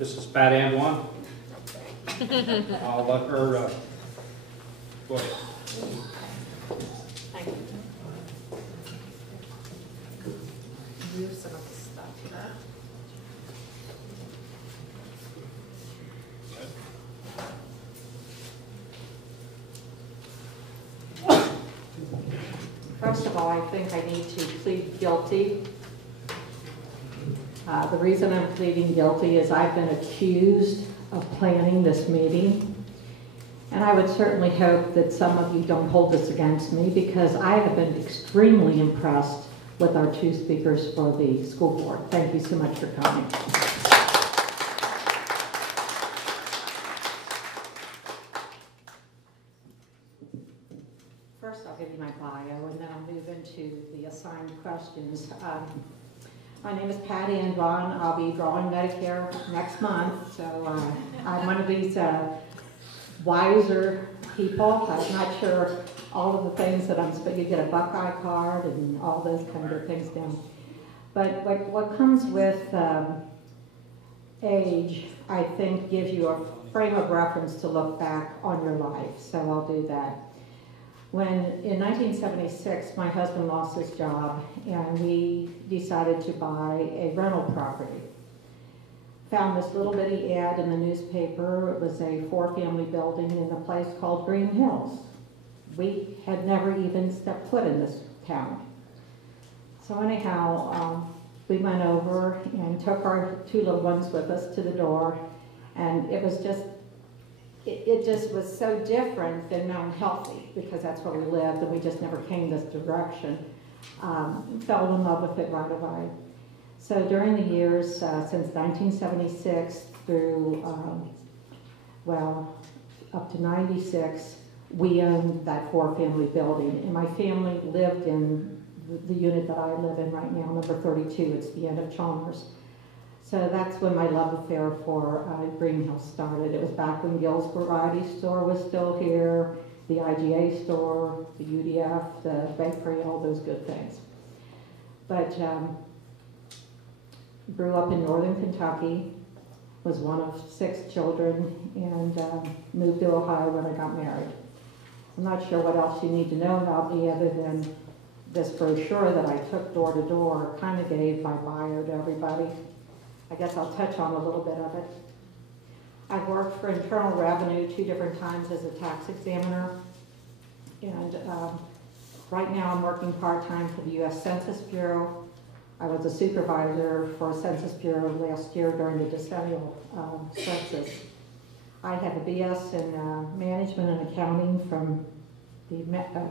This is Pat Andwan. I'll let her go ahead. Thank you. Move some of the stuff here. First of all, I think I need to plead guilty. The reason I'm pleading guilty is I've been accused of planning this meeting. And I would certainly hope that some of you don't hold this against me, because I have been extremely impressed with our two speakers for the school board. Thank you so much for coming. First, I'll give you my bio, and then I'll move into the assigned questions. My name is Pat Andwan. I'll be drawing Medicare next month, so I'm one of these wiser people. I'm not sure all of the things that I'm supposed to get a Buckeye card and all those kind of things down. But what comes with age, I think, gives you a frame of reference to look back on your life, so I'll do that. When, in 1976, my husband lost his job, and we decided to buy a rental property. Found this little bitty ad in the newspaper. It was a 4-family building in a place called Greenhills. We had never even stepped foot in this town. So anyhow, we went over and took our 2 little ones with us to the door, and it was just, it just was so different than Mount Healthy, because that's where we lived, and we just never came this direction. Fell in love with it right away. So during the years since 1976 through, well, up to 96, we owned that 4-family building, and my family lived in the unit that I live in right now, number 32. It's the end of Chalmers. So that's when my love affair for Greenhills started. It was back when Gill's Variety Store was still here, the IGA store, the UDF, the bakery, all those good things. But grew up in northern Kentucky, was one of 6 children, and moved to Ohio when I got married. I'm not sure what else you need to know about me other than this brochure that I took door to door, kind of gave my bio to everybody. I guess I'll touch on a little bit of it. I've worked for Internal Revenue 2 different times as a tax examiner, and right now I'm working part-time for the U.S. Census Bureau. I was a supervisor for Census Bureau last year during the decennial census. I have a BS in Management and Accounting from the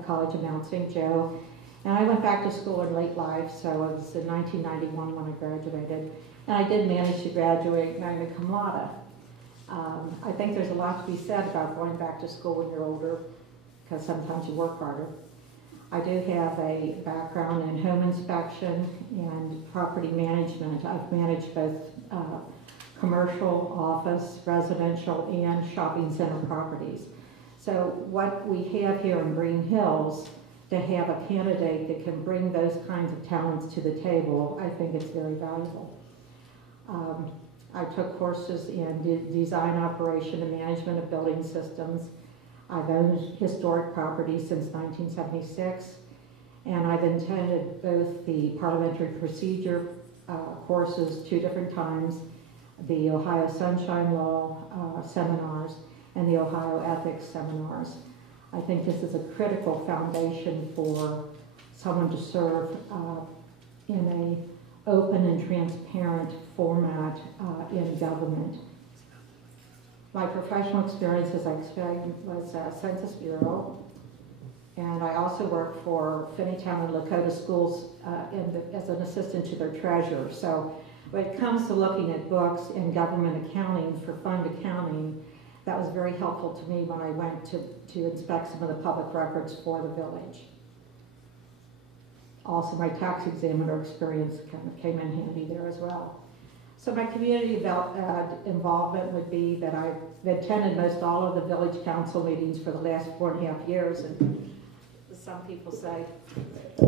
College of Mount St. Joe, and I went back to school in late life, so it was in 1991 when I graduated. And I did manage to graduate magna cum laude. I think there's a lot to be said about going back to school when you're older, because sometimes you work harder. I do have a background in home inspection and property management. I've managed both commercial, office, residential, and shopping center properties. So what we have here in Greenhills, to have a candidate that can bring those kinds of talents to the table, I think it's very valuable. I took courses in design, operation, and management of building systems. I've owned historic properties since 1976, and I've attended both the parliamentary procedure courses 2 different times, the Ohio Sunshine Law seminars, and the Ohio Ethics seminars. I think this is a critical foundation for someone to serve in an open and transparent format in government. My professional experience, as I explained, was Census Bureau, and I also worked for Finneytown and Lakota schools as an assistant to their treasurer. So when it comes to looking at books in government accounting for fund accounting, that was very helpful to me when I went to inspect some of the public records for the village. Also, my tax examiner experience kind of came in handy there as well. So my community involvement would be that I've attended most all of the village council meetings for the last 4.5 years, and some people say, I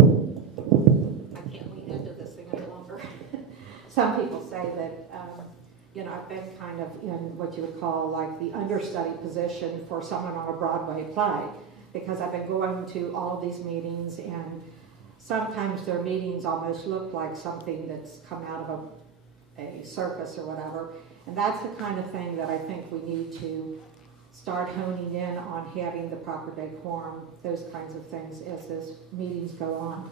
can't lean into this thing any longer. Some people say that you know, I've been kind of in what you would call like the understudy position for someone on a Broadway play, because I've been going to all of these meetings, and sometimes their meetings almost look like something that's come out of a circus or whatever. And that's the kind of thing that I think we need to start honing in on, having the proper decorum, those kinds of things as those meetings go on.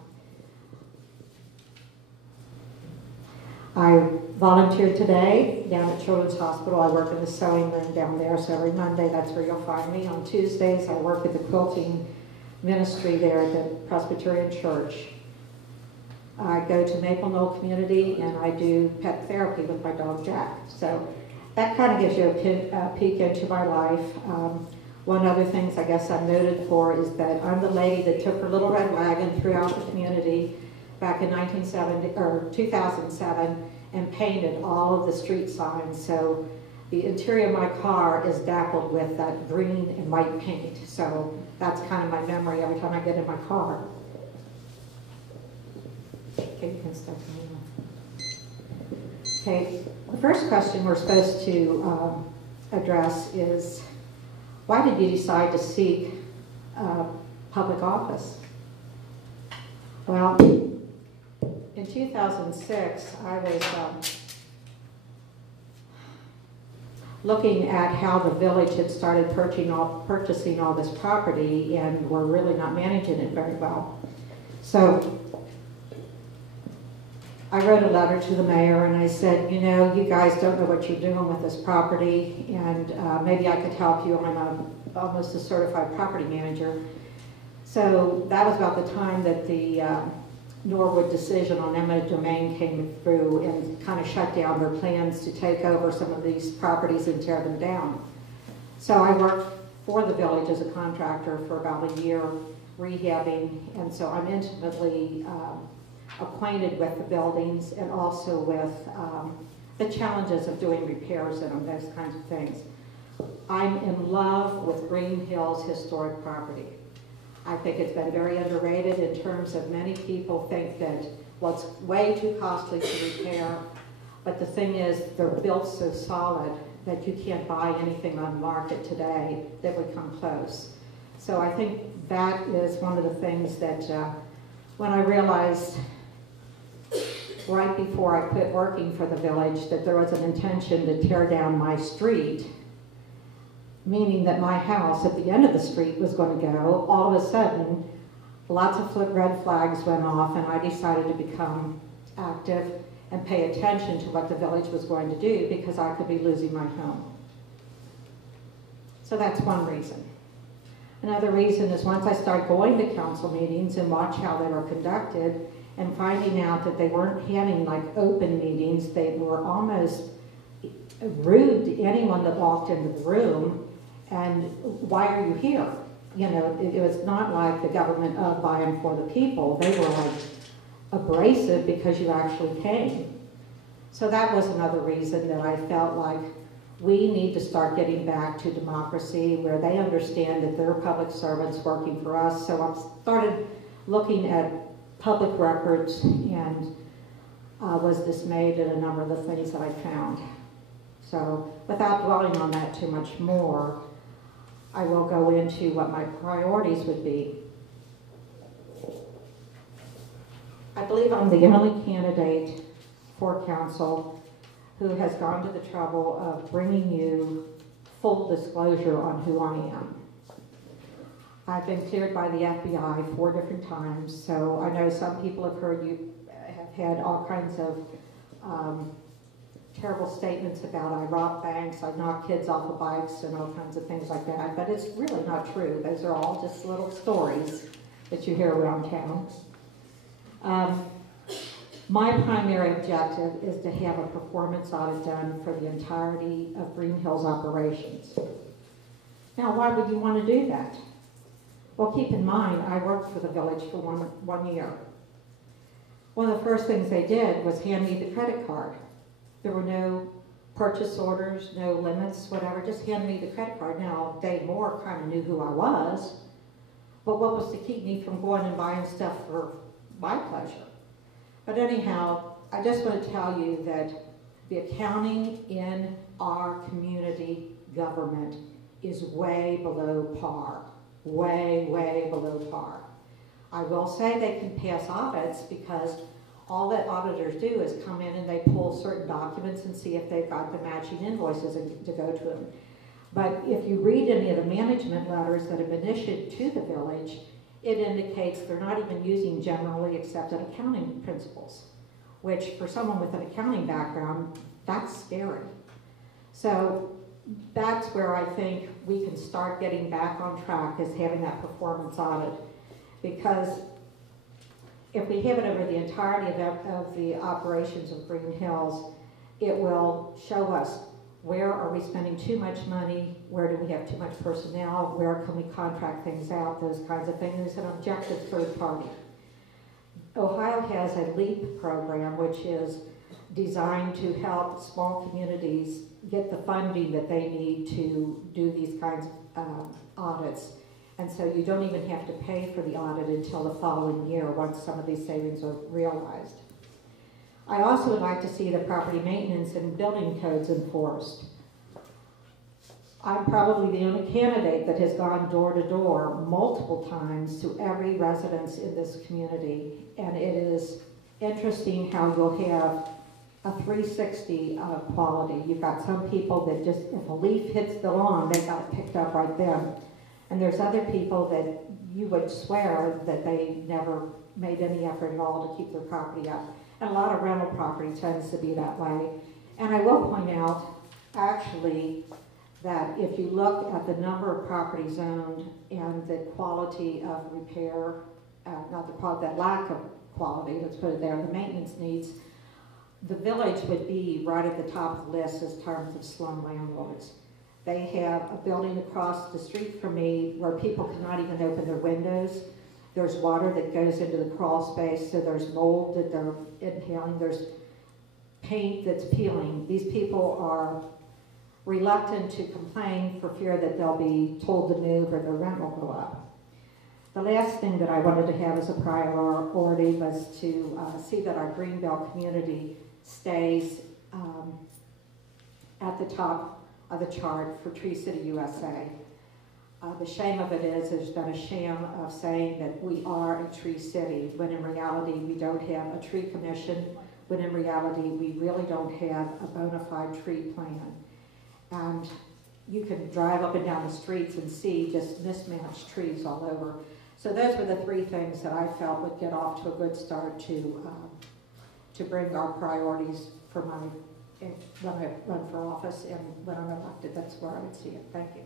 I volunteered today down at Children's Hospital. I work in the sewing room down there, so every Monday that's where you'll find me. On Tuesdays I work at the quilting ministry there at the Presbyterian Church. I go to Maple Knoll Community and I do pet therapy with my dog Jack. So that kind of gives you a peek into my life. One other things I guess I'm noted for is that I'm the lady that took her little red wagon throughout the community back in 2007 and painted all of the street signs. So the interior of my car is dappled with that green and white paint. So that's kind of my memory every time I get in my car. Okay, you can start. Okay, the first question we're supposed to address is, why did you decide to seek public office? Well, in 2006, I was looking at how the village had started purchasing all this property and were really not managing it very well. So I wrote a letter to the mayor and I said, you know, you guys don't know what you're doing with this property, and maybe I could help you. I'm almost a certified property manager. So that was about the time that the Norwood decision on eminent domain came through and kind of shut down their plans to take over some of these properties and tear them down. So I worked for the village as a contractor for about a year rehabbing, and so I'm intimately acquainted with the buildings and also with the challenges of doing repairs in them, those kinds of things. I'm in love with Greenhills historic property. I think it's been very underrated in terms of many people think that, well, it's way too costly to repair, but the thing is they're built so solid that you can't buy anything on the market today that would come close. So I think that is one of the things that when I realized right before I quit working for the village that there was an intention to tear down my street, meaning that my house at the end of the street was going to go, all of a sudden lots of red flags went off, and I decided to become active and pay attention to what the village was going to do, because I could be losing my home. So that's one reason. Another reason is once I started going to council meetings and watch how they were conducted and finding out that they weren't having like open meetings, they were almost rude to anyone that walked into the room. And why are you here? You know, it was not like the government of, by, and for the people. They were like abrasive because you actually came. So that was another reason that I felt like we need to start getting back to democracy where they understand that they're public servants working for us. So I started looking at public records and was dismayed at a number of the things that I found. So without dwelling on that too much more, I will go into what my priorities would be. I believe I'm the only candidate for council who has gone to the trouble of bringing you full disclosure on who I am. I've been cleared by the FBI 4 different times, so I know some people have heard you have had all kinds of terrible statements about I rob banks, I knock kids off of bikes, and all kinds of things like that, but it's really not true. Those are all just little stories that you hear around town. My primary objective is to have a performance audit done for the entirety of Greenhills operations. Now, why would you want to do that? Well, keep in mind, I worked for the village for one year. One of the first things they did was hand me the credit card. There were no purchase orders, no limits, whatever, just hand me the credit card. Now, Dave Moore kind of knew who I was, but what was to keep me from going and buying stuff for my pleasure? But anyhow, I just want to tell you that The accounting in our community government is way below par, way, way below par. I will say they can pass audits because all that auditors do is come in and they pull certain documents and see if they've got the matching invoices to go to them. But if you read any of the management letters that have been issued to the village, it indicates they're not even using generally accepted accounting principles, which for someone with an accounting background, that's scary. So that's where I think we can start getting back on track, is having that performance audit. Because if we have it over the entirety of the operations of Greenhills, it will show us where are we spending too much money, where do we have too much personnel, where can we contract things out, those kinds of things. There's an objective third party. Ohio has a LEAP program, which is designed to help small communities get the funding that they need to do these kinds of audits. And so you don't even have to pay for the audit until the following year once some of these savings are realized. I also would like to see the property maintenance and building codes enforced. I'm probably the only candidate that has gone door to door multiple times to every residence in this community. And it is interesting how you'll have a 360 quality. You've got some people that just, if a leaf hits the lawn, they got it picked up right then. And there's other people that you would swear that they never made any effort at all to keep their property up. And a lot of rental property tends to be that way. And I will point out, actually, that if you look at the number of properties owned and the quality of repair, not the quality, that lack of quality, let's put it there, the maintenance needs, the village would be right at the top of the list as terms of slum landlords. They have a building across the street from me where people cannot even open their windows. There's water that goes into the crawl space, so there's mold that they're inhaling. There's paint that's peeling. These people are reluctant to complain for fear that they'll be told to move or their rent will go up. The last thing that I wanted to have as a priority was to see that our Greenbelt community stays at the top of the chart for Tree City USA. The shame of it is there's been a sham of saying that we are a tree city, when in reality we don't have a tree commission, when in reality we really don't have a bona fide tree plan. And you can drive up and down the streets and see just mismatched trees all over. So those were the three things that I felt would get off to a good start to bring our priorities for my, when I run for office and when I'm elected. That's where I would see it. Thank you.